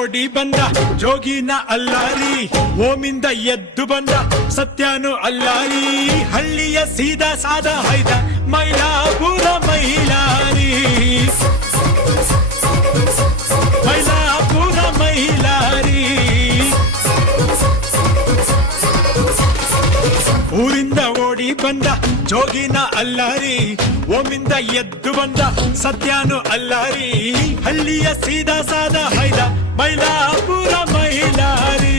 ಓಡಿ ಬಂದ ಜೋಗಿನ ಅಲ್ಲಾರಿ, ಓಮಿಂದ ಎದ್ದು ಬಂದ ಸತ್ಯನು ಅಲ್ಲಾರಿ. ಹಳ್ಳಿಯ ಸೀದಾ ಸಾದ ಹೈದ ಮೈಲಾಪುರ ಮೈಲಾರಿ, ಮೈಲಾಪುರ ಮೈಲಾರಿ. ಊರಿಂದ ಓಡಿ ಬಂದ ಜೋಗಿನ ಅಲ್ಲಾರಿ, ಓಮಿಂದ ಎದ್ದು ಬಂದ ಸತ್ಯನು ಅಲ್ಲಾರಿ. ಹಳ್ಳಿಯ ಸೀದಾ ಸಾದ ಹೈದ ಮೈಲಾಪುರ ಮೈಲಾರಿ.